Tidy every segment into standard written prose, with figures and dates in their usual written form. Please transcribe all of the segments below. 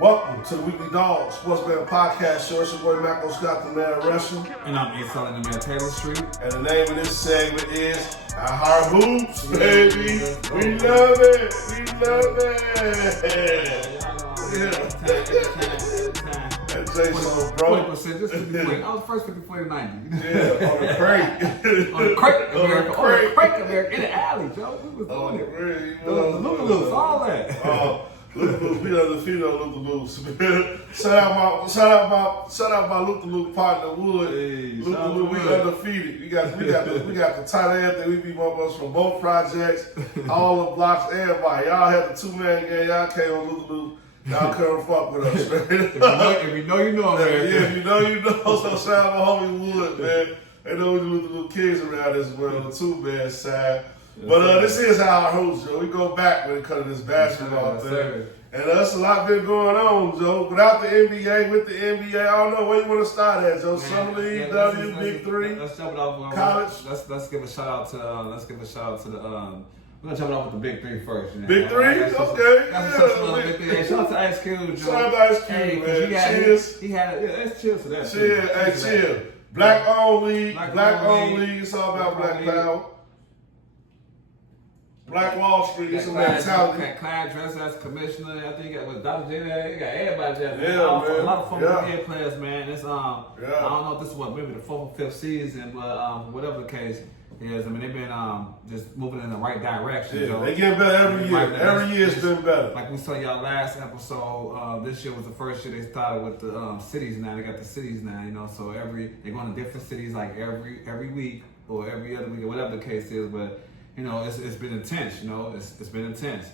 Welcome to the Weekly Dog Sports Man Podcast Show. It's your boy Macko Scott, the man of wrestling. And I'm Salim, the man of Taylor Street. And the name of this segment is Our Heart Hoops, baby. We love it. We love it. And Jason, bro. 20%, just 50 I was first 50, 90. Yeah, on the crate. On the crate, America. On the crate, America. In the alley, Joe. We was doing it. Look, all that. Luther we undefeated on Luther Luke. Shout out my Luther Luke partner Wood. Hey, Luther Luke, we undefeated. We got the tight end that we beat motherfuckers from both projects, all the blocks, everybody. Y'all had the 2-man game. Y'all came on Luther Luke. Y'all couldn't fuck with us, man. If you know, you know, man. Yeah, if you know, you know. So shout out my homie Wood, man. They know we do Luther Luke kids around as well, the 2-man side. But this is our host, Joe. We go back when it comes to this basketball thing. And there's a lot been going on, Joe. Without the NBA, with the NBA, I don't know where you want to start at, Joe. Summer League, Big Three, let's jump it off. College. Let's give a shout out to the. We're gonna jump it off with the Big Three first. Man. Big Three, okay. Hey, shout out to Ice Cube, Joe. Shout out to Ice Cube, man. Cheers. He had let's cheers to that. Cheers, hey, cheers. Black owned league, It's all about Black Power. Black Wall Street, it's some mentality. Clyde dressed as commissioner. I think he got Dr. J there. He got everybody there. Yeah, man. A lot of former players, man. It's I don't know if this is maybe the 4th or 5th season, but whatever the case is, I mean they've been just moving in the right direction. Yeah, Joe. They get better every year. Every year it's been better. Like we saw y'all last episode, this year was the first year they started with the cities. Now they got the cities now, so they're going to different cities like every week or every other week or whatever the case is, but. It's been intense. It's been intense.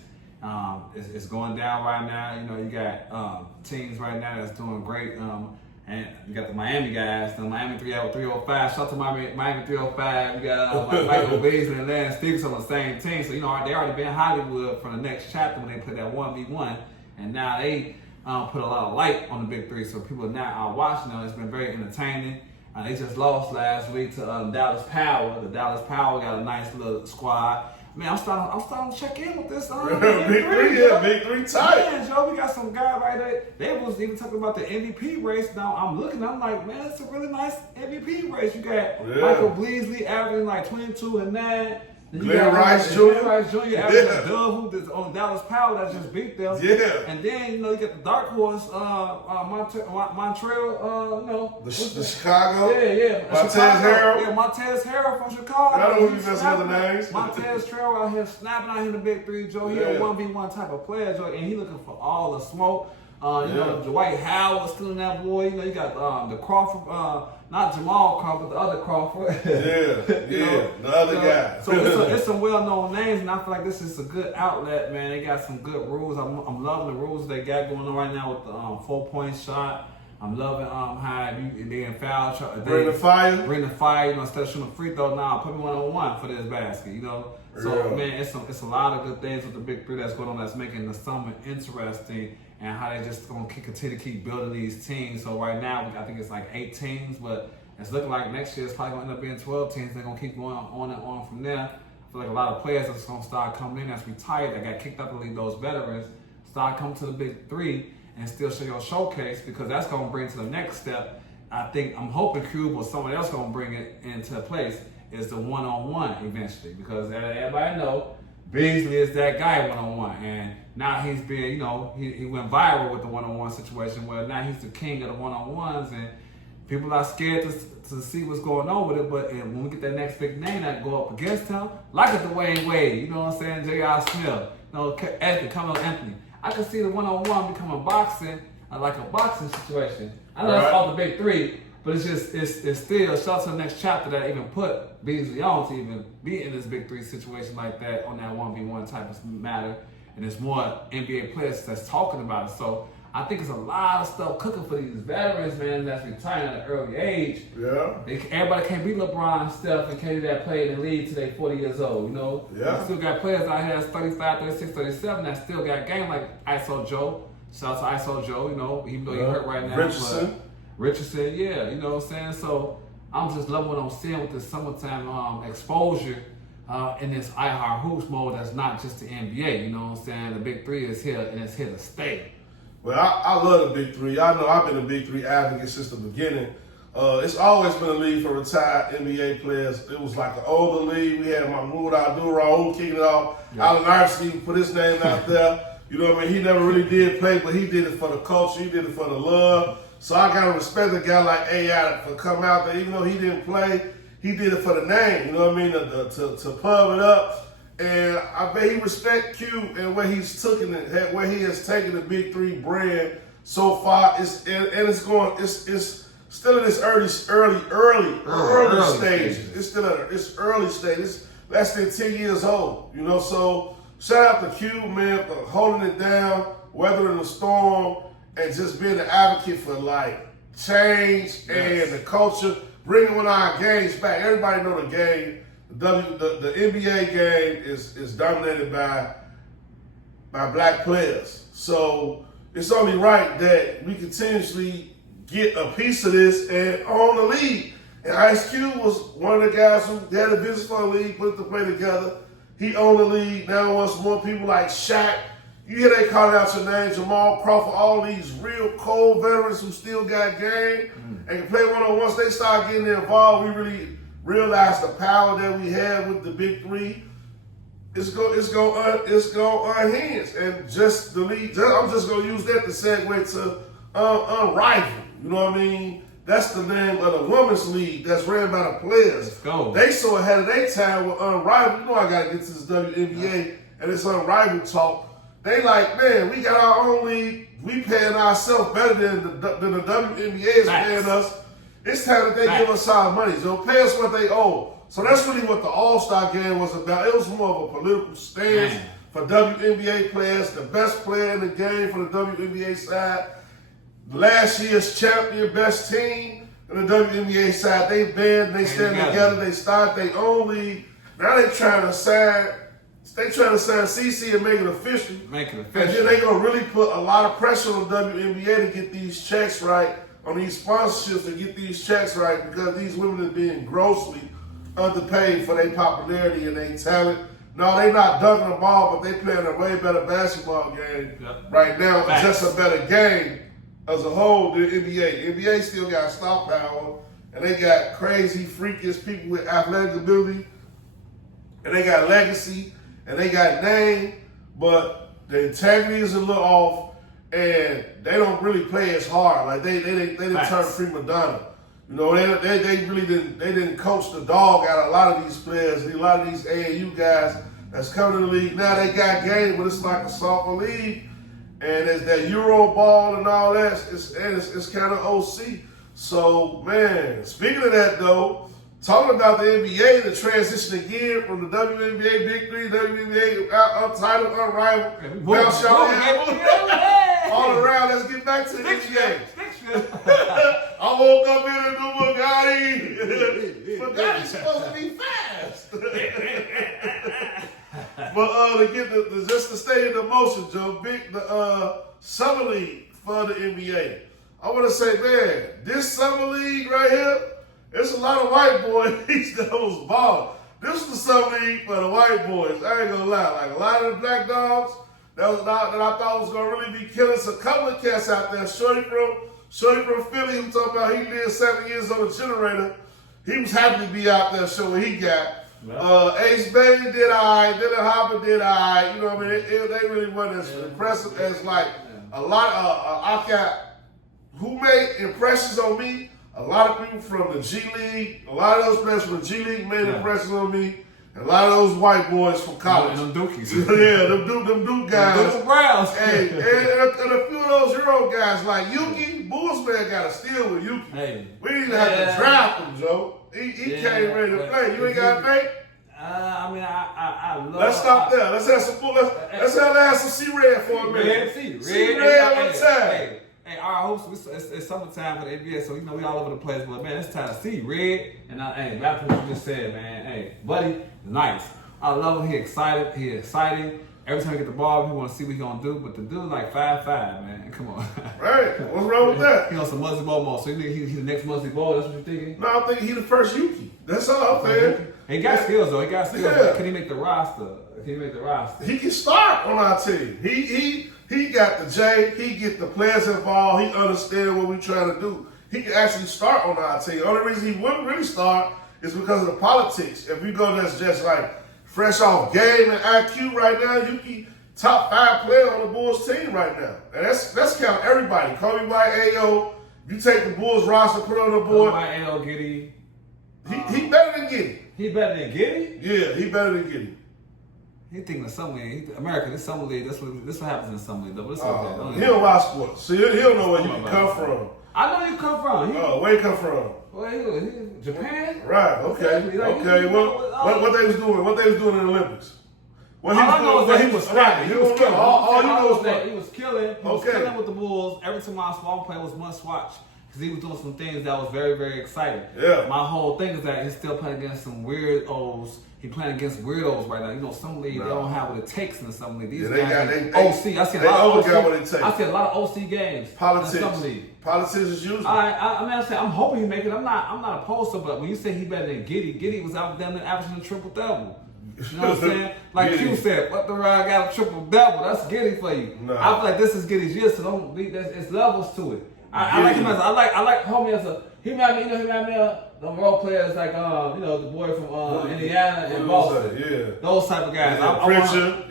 It's going down right now. You got teams right now that's doing great. And you got the Miami guys, the Miami 305. Shout out to Miami 305. You got Michael Beasley and Lance Stevenson on the same team. So they already been in Hollywood for the next chapter when they put that 1v1, and now they put a lot of light on the Big Three. So people now are watching them. It's been very entertaining. They just lost last week to Dallas Power. The Dallas Power got a nice little squad. Man, I'm starting to check in with this. Big Three tight. Man, Joe, we got some guy right there. They was even talking about the MVP race. Now I'm like, man, it's a really nice MVP race. You got Michael Beasley averaging like 22 and 9. Glenn Rice Jr. Averaging a dub who's on Dallas Power that just beat them. Yeah. And then, you got the dark horse, Montreal, the Chicago. Yeah. Montez Harrell. Yeah, Montez Harrell from Chicago. I don't know if you messing with the names. Montez Harrell out here snapping out here in the Big Three, Joe. He a 1v1 type of player, Joe, and he looking for all the smoke. Dwight Howard still in that boy. You got the Crawford, not Jamal Crawford, but the other Crawford. The other guy. So it's some well-known names, and I feel like this is a good outlet, man. They got some good rules. I'm loving the rules they got going on right now with the 4-point shot. I'm loving how they in foul trouble. Bring the fire. Instead of shooting a free throw now, put me 1-on-1 for this basket. So man, it's a lot of good things with the Big Three that's going on that's making the summer interesting. And how they just gonna continue to keep building these teams. So right now, I think it's like 8 teams, but it's looking like next year it's probably gonna end up being 12 teams. They're gonna keep going on and on from there. I feel like a lot of players are gonna start coming in that's retired, that got kicked out of the league. Those veterans start coming to the Big Three and still show your showcase, because that's gonna bring to the next step. I'm hoping Cube or someone else gonna bring it into place is the 1-on-1 eventually, because everybody know Beasley is that guy 1-on-1, and now he's been, he went viral with the 1-on-1 situation where now he's the king of the 1-on-1s, and people are scared to see what's going on with it. But when we get that next big name that go up against him, like a Dwayne Wade, you know what I'm saying, J.R. Smith, Carmelo Anthony, I can see the 1-on-1 becoming boxing, like a boxing situation. I know that's all the Big Three, but it's still shout to the next chapter that even put Beasley on to even be in this Big Three situation like that on that 1v1 type of matter. And there's more NBA players that's talking about it. So I think it's a lot of stuff cooking for these veterans, man, that's retiring at an early age. Yeah. Everybody can't be LeBron, Steph, and KD that played in the league till they 40 years old, Yeah. You still got players out here that's 35, 36, 37 that still got game like ISO Joe. Shout out to ISO Joe, even though you're hurt right now. Richardson, yeah, you know what I'm saying? So I'm just loving what I'm seeing with this summertime exposure in this iHeart Hoops mode that's not just the NBA, you know what I'm saying? The Big Three is here and it's here to stay. Well, I love the Big Three. I know I've been a Big Three advocate since the beginning. It's always been a league for retired NBA players. It was like an older league. We had Mahmoud Abdul-Rahul kicking it off. Allen Iverson even put his name out there. You know what I mean? He never really did play, but he did it for the culture. He did it for the love. So I got to respect a guy like A.I. for come out there. Even though he didn't play, he did it for the name. You know what I mean? To pub it up. And I bet he respect Q and where he's taken it, where he has taken the Big Three brand so far. It's still in its early stages. It's still at its early stages. Less than 10 years old, you know. So shout out to Q, man, for holding it down, weathering the storm, and just being an advocate for like change and the culture, bringing one of our games back. Everybody know the game. The NBA game is dominated by black players. So it's only right that we continuously get a piece of this and own the league. And Ice Cube was one of the guys who had a vision for the league, put the play together. He owned the league. Now wants more people like Shaq. You hear they calling out your name, Jamal Crawford, all these real cold veterans who still got game and can play one-on-one. Once they start getting involved, we really realize the power that we have with the Big Three. It's going unhinged. And just the league, I'm just going to use that to segue to Unrivaled. You know what I mean? That's the name of the women's league that's ran by the players. Let's go. They so ahead of their time with Unrivaled. You know I got to get to this WNBA and this Unrivaled talk. They like, man, we got our own league. We paying ourselves better than the WNBA is paying us. It's time that they give us our money. So pay us what they owe. So that's really what the All-Star game was about. It was more of a political stance for WNBA players, the best player in the game for the WNBA side. Last year's champion, best team in the WNBA side. They band, they stand together, they start their own league. Now they trying to sign CC and make it official. And then they gonna really put a lot of pressure on the WNBA to get these checks right, on these sponsorships to get these checks right, because these women are being grossly underpaid for their popularity and their talent. No, they not dunking the ball, but they playing a way better basketball game right now. It's just a better game as a whole than the NBA. The NBA still got star power, and they got crazy, freakish people with athletic ability, and they got legacy, and they got name, but the integrity is a little off, and they don't really play as hard. Like they didn't turn prima donna. You know, they really didn't coach the dog out of a lot of these players. A lot of these AAU guys that's coming to the league now, they got game, but it's like a soccer league, and it's that Euro ball and all that. It's kind of OC. So man, speaking of that though, talking about the NBA, the transition again from the WNBA Big Three, WNBA Untitled, Unrivaled, bounce all around. Let's get back to the NBA. I woke up in a new Bugatti. Bugatti's supposed to be fast. But just to stay in the motion, Joe, the summer league for the NBA. I want to say, man, this summer league right here, there's a lot of white boys that was balling. This is the summer league for the white boys. I ain't gonna lie. Like a lot of the black dogs that I thought was gonna really be killing. So a couple of cats out there. Shorty from Philly, who talking about he lived 7 years on a generator. He was happy to be out there showing what he got. Ace Bailey did all right. Dylan Hopper did all right. You know what I mean? They really wasn't as impressive as like a lot I got who made impressions on me. A lot of people from the G League, a lot of those players from the G League made impressions on me. And a lot of those white boys from college. Them Dookies. Yeah, them Duke guys. Them Browns. Hey, and a few of those Euro guys like Yuki. Bulls man got a steal with Yuki. Hey. We didn't have to draft him, Joe. He came ready to play. You ain't got a fake? I love. Let's stop there. Let's have some C-Red for a minute. C-Red one time. Hey, our host, it's summertime for the NBA, so you know we all over the place. But man, it's time to see Red. And back to what you just said, man. Hey, buddy, nice. I love him. He excited. He exciting. Every time he get the ball, he want to see what he gonna do. But the dude like 5'5", man. Come on. Right. What's wrong with that? He on some Muzzy Bowl mode. So you think he's the next Muzzy Bowl? That's what you're thinking? No, I'm thinking he the first Yuki. That's all, man. He got skills though. He got skills. Yeah. Can he make the roster? He can start on our team. He got the J. He get the players involved. He understands what we're trying to do. He can actually start on our team. The only reason he wouldn't really start is because of the politics. If we go that's just like fresh off game and IQ right now, you can top 5 player on the Bulls team right now. And that's count everybody. Kobe White, AO. You take the Bulls roster, put it on the board. Kobe White, AO, Giddy. He better than Giddy. He better than Giddy? Yeah, he better than Giddy. He thinking of summer league. America, this summer league, this what happens in summer league though. But it's okay. He don't watch sports. See, he don't know where you can come from. I know you come from. Where you come from? Well, he Japan. Right. Okay. Exactly. Like, Okay. What they was doing? What they was doing in the Olympics? What he was doing? He was scrapping. He was killing. All you know is that he was killing. He was Okay. killing with the Bulls. Every time I saw him play was must watch because he was doing some things that was very, very exciting. Yeah. My whole thing is that he's still playing against some weirdos. He playing against weirdos right now. You know, some league they don't have what it takes in some league. These guys, OC. I see a lot of OC. I see a lot of OC games. Politics. In some league. Politics usually. I'm hoping he make it. I'm not opposed to it, but when you say he better than Giddy was out there averaging a triple double. You know what I'm saying? Like Q said, what the ride got a triple double? That's Giddy for you. No. I feel like this is Giddy's year, so don't be. It's levels to it. I like him as I like homie as a. He might be the role players like the boy from Indiana and Boston. Yeah. Those type of guys. Pritchard.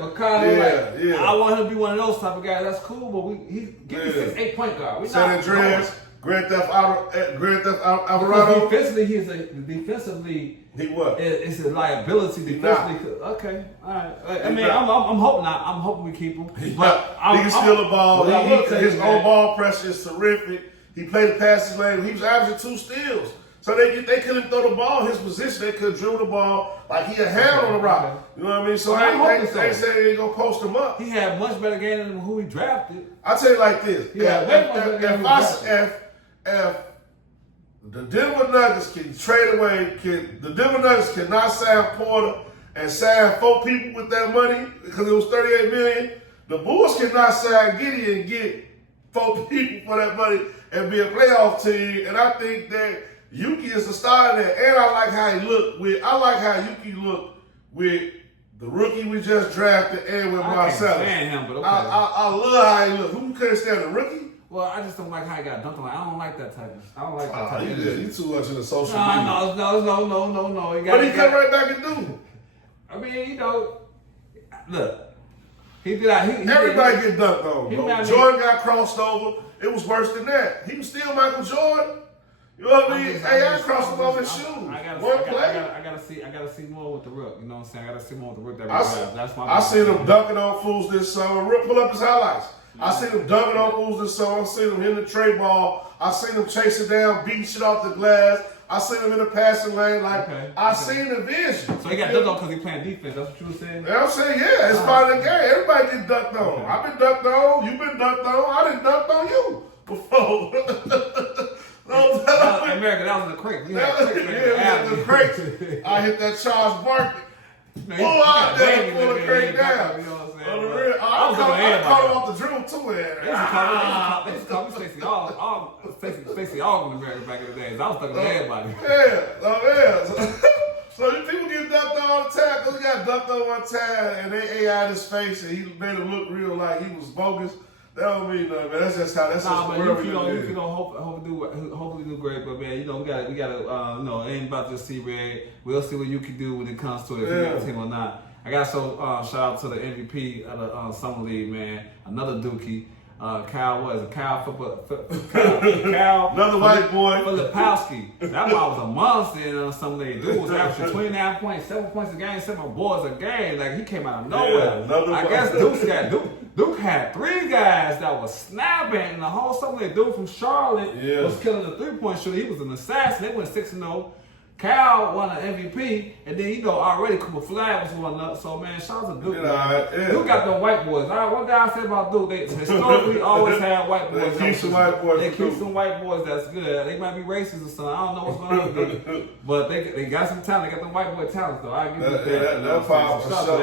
McConnell. I want him to be one of those type of guys. That's cool, but he give me 6'8" point guard. San Andreas, Grand Theft Alvarado. Defensively. He what? It's a liability defensively. Okay, all right. I mean, I'm hoping I'm hoping we keep him. He can steal the ball. His own ball pressure is terrific. He played the passing lane. He was averaging 2 steals. So they couldn't throw the ball in his position. They could dribble the ball like he a hand on the rock. You know what I mean? So I ain't saying they ain't gonna post him up. He had much better game than who he drafted. I'll tell you like this. If the Denver Nuggets can trade away, the Denver Nuggets cannot sign Porter and sign 4 people with that money because it was $38 million. The Bulls cannot sign Giddy and get 4 people for that money and be a playoff team. And I think that Yuki is the star there. And I like how Yuki looked with the rookie we just drafted and with Marcellus. I love how he looked. Who couldn't stand the rookie? Well, I just don't like how he got dunked on. I don't like that type of. You too much in the social media. No. But he come right back and do. I mean, look. He did. Everybody get dunked on. Jordan got crossed over. It was worse than that. He was still Michael Jordan. You know what I mean? I crossed him off his shoes. I gotta see more with the Rook. You know what I'm saying? I gotta see more with the Rook. That's my. I seen him dunking on fools this summer. Rook, pull up his highlights. I seen him dunking on fools this summer. I seen him hitting the tray ball. I seen him chasing down, beating shit off the glass. I seen him in the passing lane. I seen the vision. So he got dunked on because he playing defense. That's what you were saying? Yeah, I'm saying, yeah, it's part of the game. Everybody get dunked on. I've been dunked on. You've been dunked on. I didn't dunked on you before. America, that was in the crate. The crate. I hit that Charles Barkley. Pull out there and pull the crate down. You know what I'm saying? On the real, I caught him off the dribble too. They used to call me Stacey Ogg in America back in the days. I was talking to everybody. So people get dunked on all the time. Because he got dunked on one time and they AI his face and he made him look real like he was bogus. That don't mean nothing, man. That's just the world we live in. Hopefully do great, but man, we gotta, it ain't about just see red. We'll see what you can do when it comes to it, if you got a team or not. I got shout out to the MVP of the Summer League, man. Another Dookie. Kyle another white boy. Filipowski. That boy was a monster in Summer League. Dude was averaging 29 points, 7 points a game, 7 boards a game. Like, he came out of nowhere. I guess Duke had 3 guys that was snapping, and the whole Summer League. Dude from Charlotte was killing the 3-point shooter. He was an assassin. They went 6-0. Cal won an MVP, and then already Cooper Flag was one up. So man, shout out to Duke. Duke got the white boys. One thing I said about Duke, they historically always had white boys. They keep some white boys. They keep some white boys. That's good. They might be racist or something. I don't know what's going on with them, but they got some talent. They got the white boy talent though. I give you that. That's powerful. Shout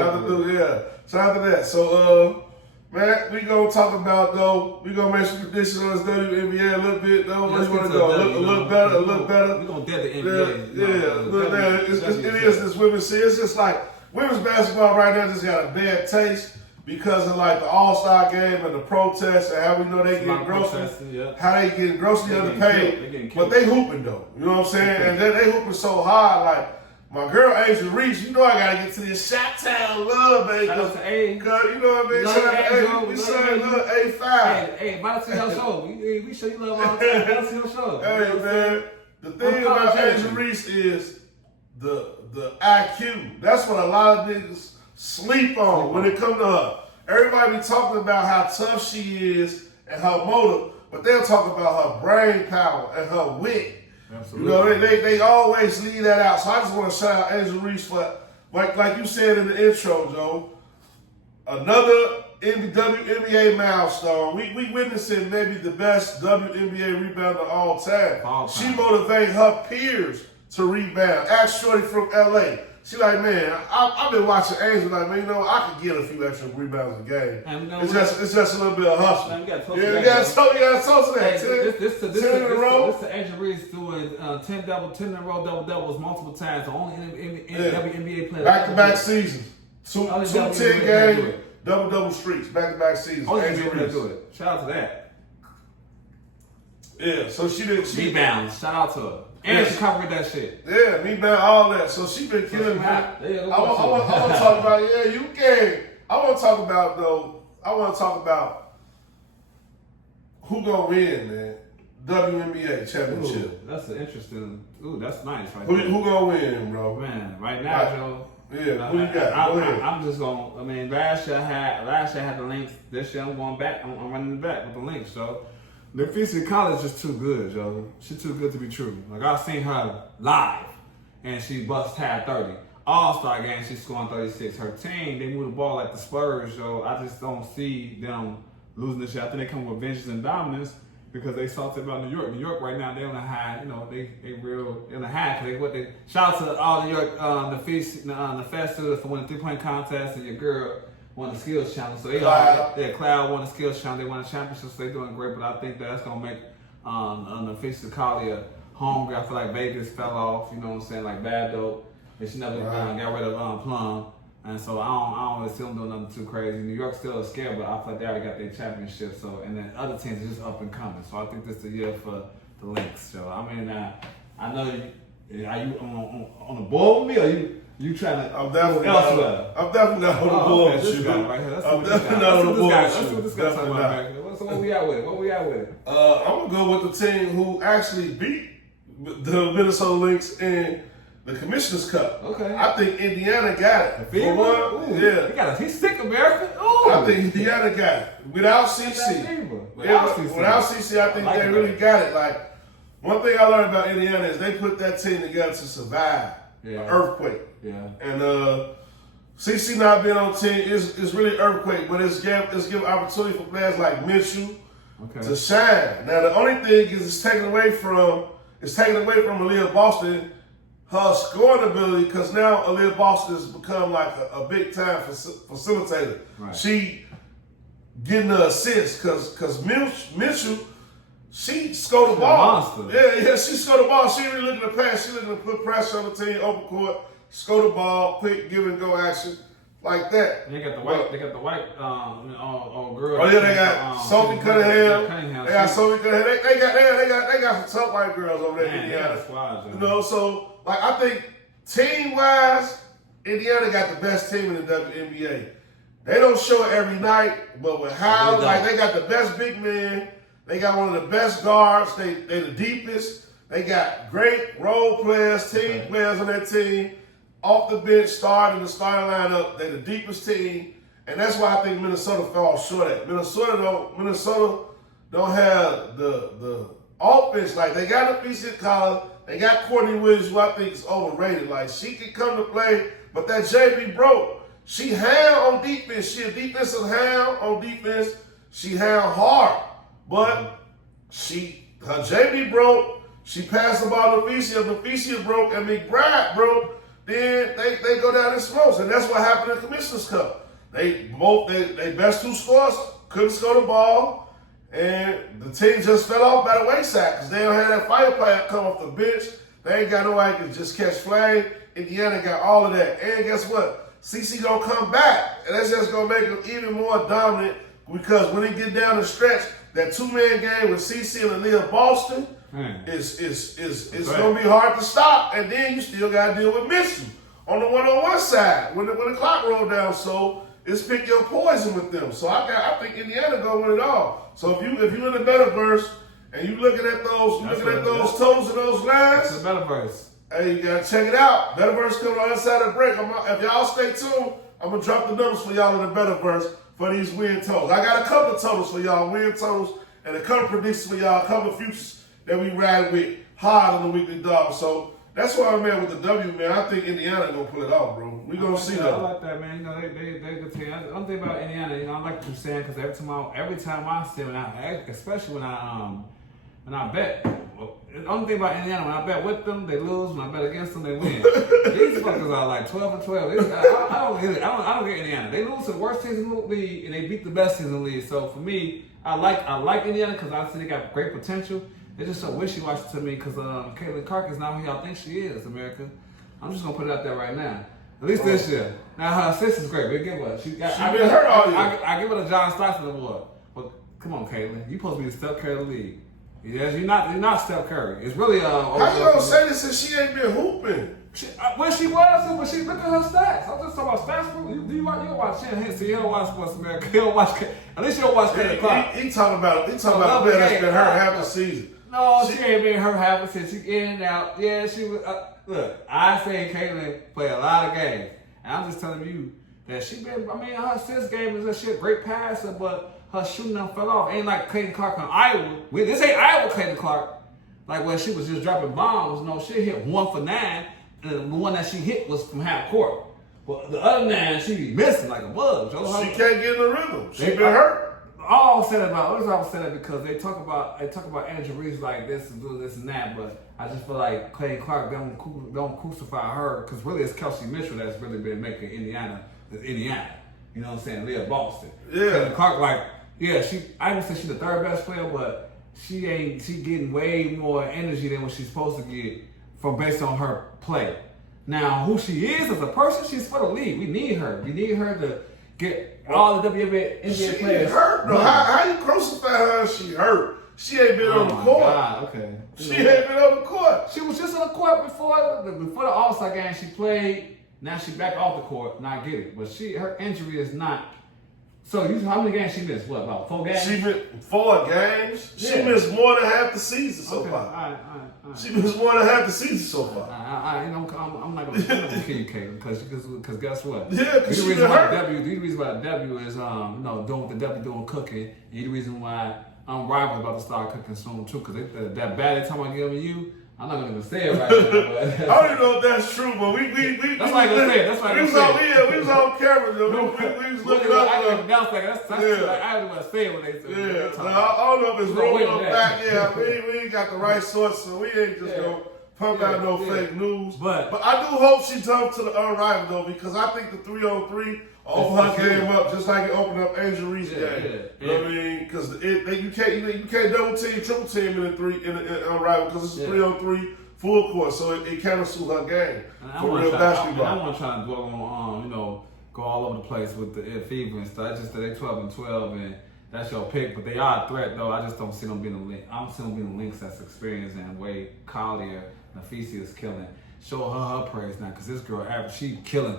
out to Duke. Yeah, shout out to that. So Man, we gonna talk about though. We gonna make some predictions on this WNBA a little bit though. Where you wanna go? A little better. We gonna get the NBA. It is this women's series. It's just like women's basketball right now just got a bad taste because of like the All-Star game and the protests and how we know they get grossly, how they get grossly underpaid. But they hooping though. You know what I'm saying? And they hooping so hard like. My girl Angel Reese, you know I gotta get to this Shot-Town love, baby. Shout out to A. Cause you know what I mean? Shout out to A. We say love A5. Hey, about to see your show. We show you love all the time. About to see your show. Hey, man. The thing about Angel Reese is the IQ. That's what a lot of niggas sleep on when it comes to her. Everybody be talking about how tough she is and her motor, but they'll talk about her brain power and her wit. Absolutely. You know, they always leave that out. So I just want to shout out Angel Reese for, like you said in the intro, Joe, another WNBA milestone. We witnessing maybe the best WNBA rebounder of all time. She motivates her peers to rebound. Ask Shorty from LA. She like, man, I've been watching Angel like, man, you know, I could get a few extra rebounds a game. It's just a little bit of hustle. Man, we got to you got to toast that. This the Angel Reese doing 10 in a row double-doubles multiple times. The only WNBA player. Back-to-back seasons. Two 10-game double-double streaks. Back-to-back seasons. Angel Reese do it. Shout out to that. Yeah, so she did. Rebounds. Shout out to her. And she covered that shit. Yeah, me man, all that. So she been killing me. I want to talk about, you can. I want to talk about who gonna win, man. WNBA championship. That's an interesting. That's nice, right? Who gonna win, bro? Man, right now, Joe. Yeah, who you got? Go ahead. I'm just gonna. I mean, last year I had the links. This year I'm going back. I'm running it back with the links. So. The Unfiltered College is too good, Joe. She's too good to be true. Like, I've seen her live, and she busts had 30. All-Star game, she's scoring 36. Her team, they move the ball like the Spurs, Joe. I just don't see them losing this year. I think they come with vengeance and dominance because they salted about New York. New York right now, they're on the high. You know, they real in the high. Shout out to all New York, the festival for winning 3-point contest and your girl. Won the skills challenge, so Cloud won the skills challenge. They won the championship, so they're doing great. But I think that's gonna make the Unfiltered College a home. I feel like Vegas fell off. You know what I'm saying? Like bad dope. And she never got rid of Plum, and so I don't really see them doing nothing too crazy. New York's still scared, but I feel like they already got their championship. So and then other teams are just up and coming. So I think this is the year for the Lynx. So I mean, I know are you on the board with me, or you trying to? I'm definitely not on the board with you. I'm definitely not on the board with you. Let's see what this guy talking about. So what we at with it? I'm gonna go with the team who actually beat the Minnesota Lynx in the Commissioner's Cup. Okay. I think Indiana got it. For one, he's sick American. I think Indiana got it without CC. Without CC, I think they really got it. Like one thing I learned about Indiana is they put that team together to survive an earthquake. Yeah. And CC not being on the team is really earthquake, but it's give opportunity for players like Mitchell to shine. Now the only thing is it's taken away from Aaliyah Boston her scoring ability, because now Aaliyah Boston has become like a big time facilitator. Right. She getting the assist because Mitchell. She scored the ball. Yeah, she scored the ball. She ain't really looking to pass. She looking to put pressure on the team, open court, score the ball, quick give and go action, like that. They got the white girl. Oh yeah, they got Sophie Cunningham. They got Sophie Cunningham. They got some tough white girls over there in Indiana. You know, so like I think team wise, Indiana got the best team in the WNBA. They don't show it every night, but with how they got the best big men. They got one of the best guards. They the deepest. They got great role players, team players on that team. Off the bench, starting in the starting lineup. They the deepest team, and that's why I think Minnesota falls short at. Minnesota don't have the offense like they got a piece of college. They got Courtney Williams, who I think is overrated. Like she can come to play, but that JB broke. She hound on defense. She a defensive hound on defense. She hound hard. But her JB broke. She passed the ball to Felicia. If Felicia broke and McBride broke, then they go down in smokes. And that's what happened in the Commissioner's Cup. They best two scorers couldn't score the ball, and the team just fell off by the wayside because they don't have that firepower come off the bench. They ain't got nobody to just catch flame. Indiana got all of that, and guess what? CC gonna come back, and that's just gonna make them even more dominant because when they get down the stretch, that 2-man game with CC and Aaliyah Boston is gonna be hard to stop, and then you still gotta deal with Mitchell on the one-on-one side when the clock roll down. So it's pick your poison with them. So I think Indiana gonna win it all. So if you in the betterverse and you looking at those totals and those lines, it's the betterverse. Hey, you gotta check it out. Betterverse coming on the other side of the break. If y'all stay tuned, I'm gonna drop the numbers for y'all in the betterverse for these win totals. I got a couple of totals for y'all, win totals, and a couple of predictions for y'all, a couple of futures that we ride with hard on the weekly dog. So that's why I'm at with the W, man. I think Indiana gonna pull it off, bro. We gonna see that. I like that, man. You know, they good team. I'm thinking about Indiana. You know, I like what you're saying because every time I see them, especially when I bet. The only thing about Indiana, when I bet with them, they lose. When I bet against them, they win. These fuckers are like 12-12. I don't get Indiana. They lose to the worst teams in the league, and they beat the best teams in the league. So for me, I like Indiana because I see they got great potential. They're just so wishy-washy to me because Caitlin Clark is not who y'all think she is, America. I'm just gonna put it out there right now. At least this year. Now her assist is great. We give her. She been hurt all year. I give her the John Stockton Award. But come on, Caitlin, you supposed to be the Steph Curry of the league. Yes, you're not Steph Curry. It's really how you gonna say this since she ain't been hooping? When she was, but she look at her stats. I'm just talking about stats. You watch him. See, you don't watch Sports America. You don't watch. At least you don't watch Caitlin Clark. He talking about a player that's been hurt half the season. No, she ain't been hurt half the season. She in and out. Yeah, she was. Look, I say Caitlin play a lot of games, and I'm just telling you that she been. I mean, her assist game is a great passer, but her shooting done fell off. Ain't like Caitlin Clark on Iowa. This ain't Iowa Caitlin Clark. Like where she was just dropping bombs. No, she hit 1 for 9, and the one that she hit was from half court. But the other 9, she be missing like a bug. She can't get in the rhythm. She been hurt. All said about. I was said that because they talk about injuries like this and do this and that, but I just feel like Caitlin Clark don't crucify her because really it's Kelsey Mitchell that's really been making Indiana. You know what I'm saying? Leah Boston. Yeah. Caitlin Clark, I don't say she's the third best player, but she getting way more energy than what she's supposed to get based on her play. Now, who she is as a person, she's for the league. We need her. We need her to get all the WNBA NBA players. She hurt, though. How you crucify her if she hurt? She ain't been on the court. God, okay. She ain't been on the court. She was just on the court before the All-Star game. She played. Now she back off the court, and I get it. But her injury is not. So how many games she missed? What, about 4 games? She missed 4 games. Yeah. She missed more than half the season so far. All right. She missed more than half the season so far. I'm not going to kill you, Caitlin, because guess what? Yeah, because the reason why the W is doing what the W doing cooking, and the reason why Unrivaled about to start cooking soon too, because that bad time I give you. I'm not gonna even say it right now. But I don't even know if that's true, but we that's why I gonna say it. That's why I gonna say it. We was on camera, though. We was looking up. I didn't announce that. That's like I didn't want to say it when they said. Yeah, I don't know if it's rolling on back. Yeah, we ain't got the right source, so we ain't just gonna pump out no fake news. But I do hope she jumped to the Unrivaled though, because I think the 3-on-3 opened her game up just like it opened up Angel Reese's game. You know what I mean? Because you can't double team, triple team in Unrivaled because it's a 3-on-3 full court, so it kind of suits her game for real basketball. I want to try to dwell on go all over the place with the fever and stuff. It's just that they're 12-12 and that's your pick, but they are a threat though. I just don't see them being a link. I don't see them being the links that's experienced and way Collier, Nafisi is killing. Show her praise now, because this girl, she killing.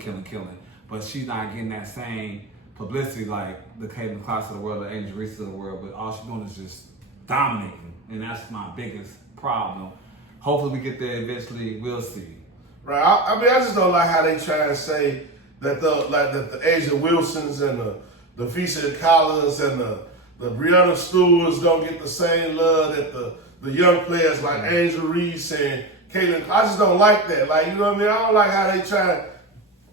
But she's not getting that same publicity like the Caitlin Clark of the world, the Angel Reese of the world. But all she's doing is just dominating, and that's my biggest problem. Hopefully, we get there eventually. We'll see. Right. I mean, I just don't like how they try to say that the Asia Wilsons and the Fisher Collins and the Breonna Stewarts don't get the same love that the young players like Angel Reese and Caitlin. I just don't like that. Like, you know what I mean? I don't like how they try to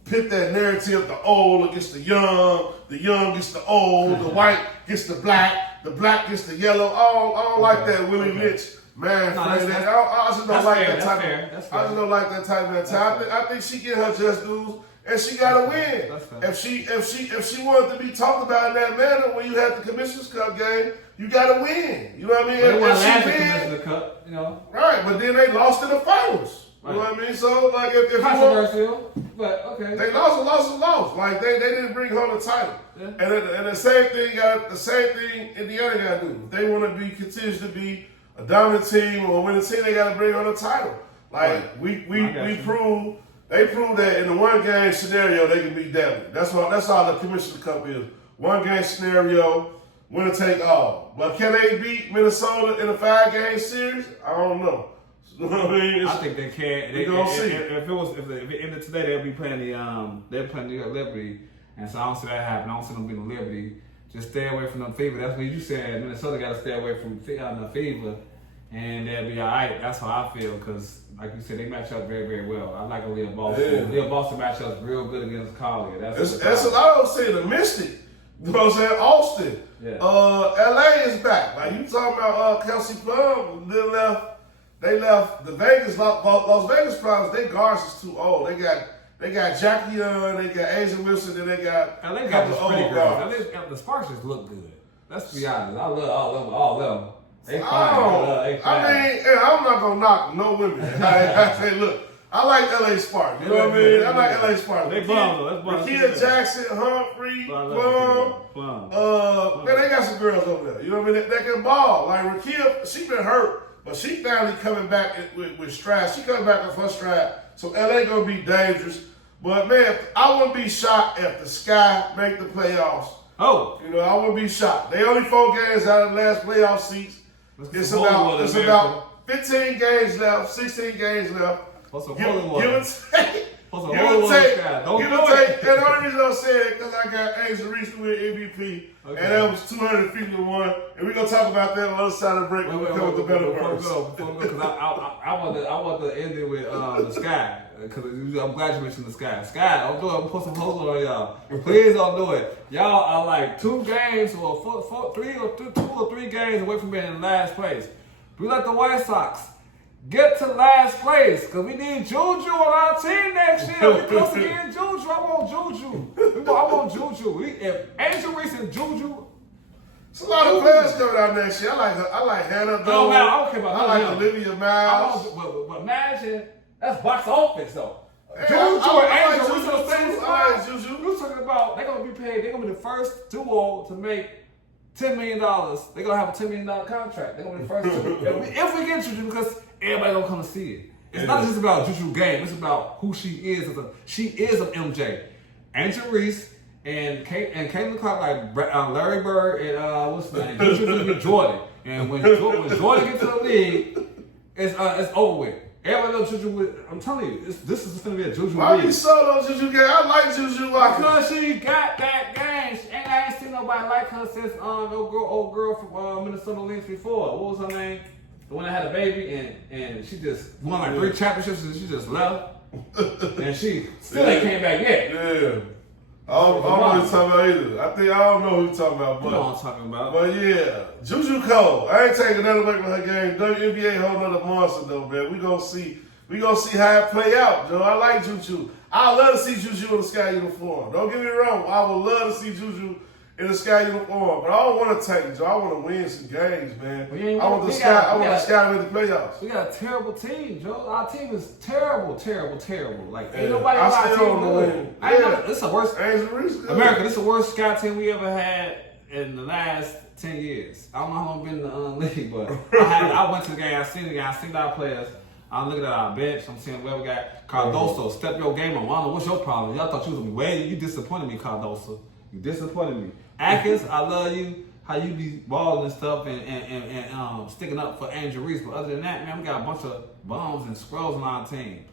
pit that narrative, the old against the young gets the old, the white gets the black gets the yellow. I don't like that Willie Lynch, man. I just don't like that type of mentality. I think she get her just dues, and she got to win. That's If she wanted to be talked about in that manner when you had the Commissioner's Cup game, you got to win. You know what I mean? But it wasn't she last win, Commissioner Cup, you know. Right, but then they lost in the finals. Right. You know what I mean? So like if Controversial, but okay. they lost. Like they didn't bring home the title. Yeah. And the same thing Indiana got to do. If they want to continue to be a dominant team or win a team, they got to bring on the title. Like we proved that in the one game scenario they can be deadly. That's all the Commissioner Cup is. One game scenario, winner take all. But can they beat Minnesota in a 5-game series? I don't know. You know what I mean? I think they can. We gonna see. If it ended today, they'll be playing they're playing New York Liberty, and so I don't see that happen. I don't see them beating Liberty. Just stay away from them fever. That's what you said. Minnesota got to stay away from the fever, and they'll be all right. That's how I feel because, like you said, they match up very, very well. I like a Leo Boston. Leo Boston match up real good against Collier. That's what I was saying. The Mystic. You know what I'm saying? Austin. Yeah. LA is back. Like you talking about Kelsey Plum, they left the Las Vegas Problems. Their guards is too old. They got Jackie Young, they got Asia Wilson, then they got LA got this pretty girls. The Sparks just look good. Let's be honest. I love all of them. They fine. I'm not gonna knock no women. I say, look, I like LA Sparks. You know what I mean? I like LA Sparks. They bomb. Rakia Jackson, Humphrey, Plum. Man, they got some girls over there. You know what I mean? They can ball. Like Rakia, she been hurt. But she finally coming back with strides. She coming back with her stride. So LA gonna be dangerous. But man, I wouldn't be shocked if the Sky make the playoffs. Oh. You know, I wouldn't be shocked. They only 4 games out of the last playoff seats. It's about 15 games left, 16 games left. Give and take. Give and take. And the only reason I'm saying it because I got Angel Reese to win MVP. Okay. And that was 200 feet to 1. And we're going to talk about that on the other side of the break when we come with the better verse. Before we go, because I want to end it with the Sky. Because I'm glad you mentioned the Sky. Sky, I'm put some holes on y'all. Please don't do it. Y'all are like 2 games or 2 or 3 games away from being in last place. Be like the White Sox. Get to last place, because we need Juju on our team next year. We close to getting Juju. I want Juju. If Angel Reese and Juju. It's a lot of players coming out next year. I like Hannah. No, man, I don't care about I like Olivia Miles. But imagine, that's box offense, though. Hey, Juju and Angel Reese Juju. on the same spot. I like Juju. You're talking about they're going to be paid. They're going to be the first duo to make $10 million. They're going to have a $10 million contract. They're going to be the first two. If we get Juju, because everybody gonna come to see it. It's not just about Juju game. It's about who she is. She is an MJ. Angel Reese and Caitlin Clark like Larry Bird and what's the name? Juju's gonna be Jordan. And when Jordan gets to the league, it's over with. Everybody knows Juju. I'm telling you, this is gonna be a Juju league. Why you so on Juju game? I like Juju. Because she got that game. I ain't seen nobody like her since old girl from Minnesota Lynx before. What was her name? The one that had a baby and she just won like 3 championships and she just left. And she still ain't came back yet. Yeah. I don't know what you're talking about either. I don't know who you're talking about. You know what I'm talking about. But yeah, Juju Cole. I ain't taking nothing away from her game. WNBA whole nother monster though, man. We gonna see how it play out, Joe. I like Juju. I love to see Juju in the Sky uniform. Don't get me wrong. I would love to see Juju in the Sky uniform, but I don't want to tank, Joe. I want to win some games, man. I want the Sky to win the playoffs. We got a terrible team, Joe. Our team is terrible. Like ain't nobody on our team good. This is the worst. America, this is the worst Sky team we ever had in the last 10 years. I don't know how long I've been in the league, but I went to the game. I seen our players. I'm looking at our bench. I'm seeing where we got Cardoso. Step your game up. I don't know what's your problem. Y'all thought you was gonna be waiting. You disappointed me, Cardoso. You disappointed me. Atkins, I love you. How you be balling and stuff and sticking up for Angel Reese. But other than that, man, we got a bunch of bums and scrolls on our team.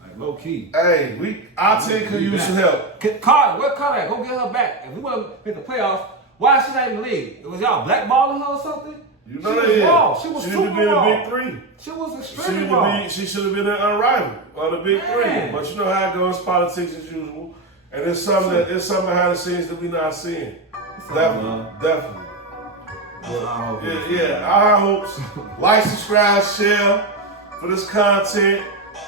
Like low key. Hey, our team could use some help. Carter, where Carter at? Go get her back. If we want to make the playoffs, why is she not in the league? Was y'all blackballing her or something? You know she was raw. She was super raw. She should have been a big 3. She was extremely raw. She should have been an unrivaled on the big 3. But you know how it goes, politics as usual. And it's something behind the scenes that we're not seeing. Definitely. Our hopes. Like, subscribe, share for this content.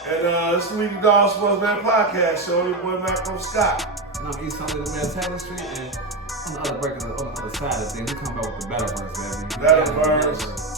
And it's the Weekly Dog Sports Man Podcast Show. Your boy Malcolm Scott. And I'm East Sunday, the man Taylor Street, and on the other side of things, we come back with the bettor verse, baby. Bettor verse.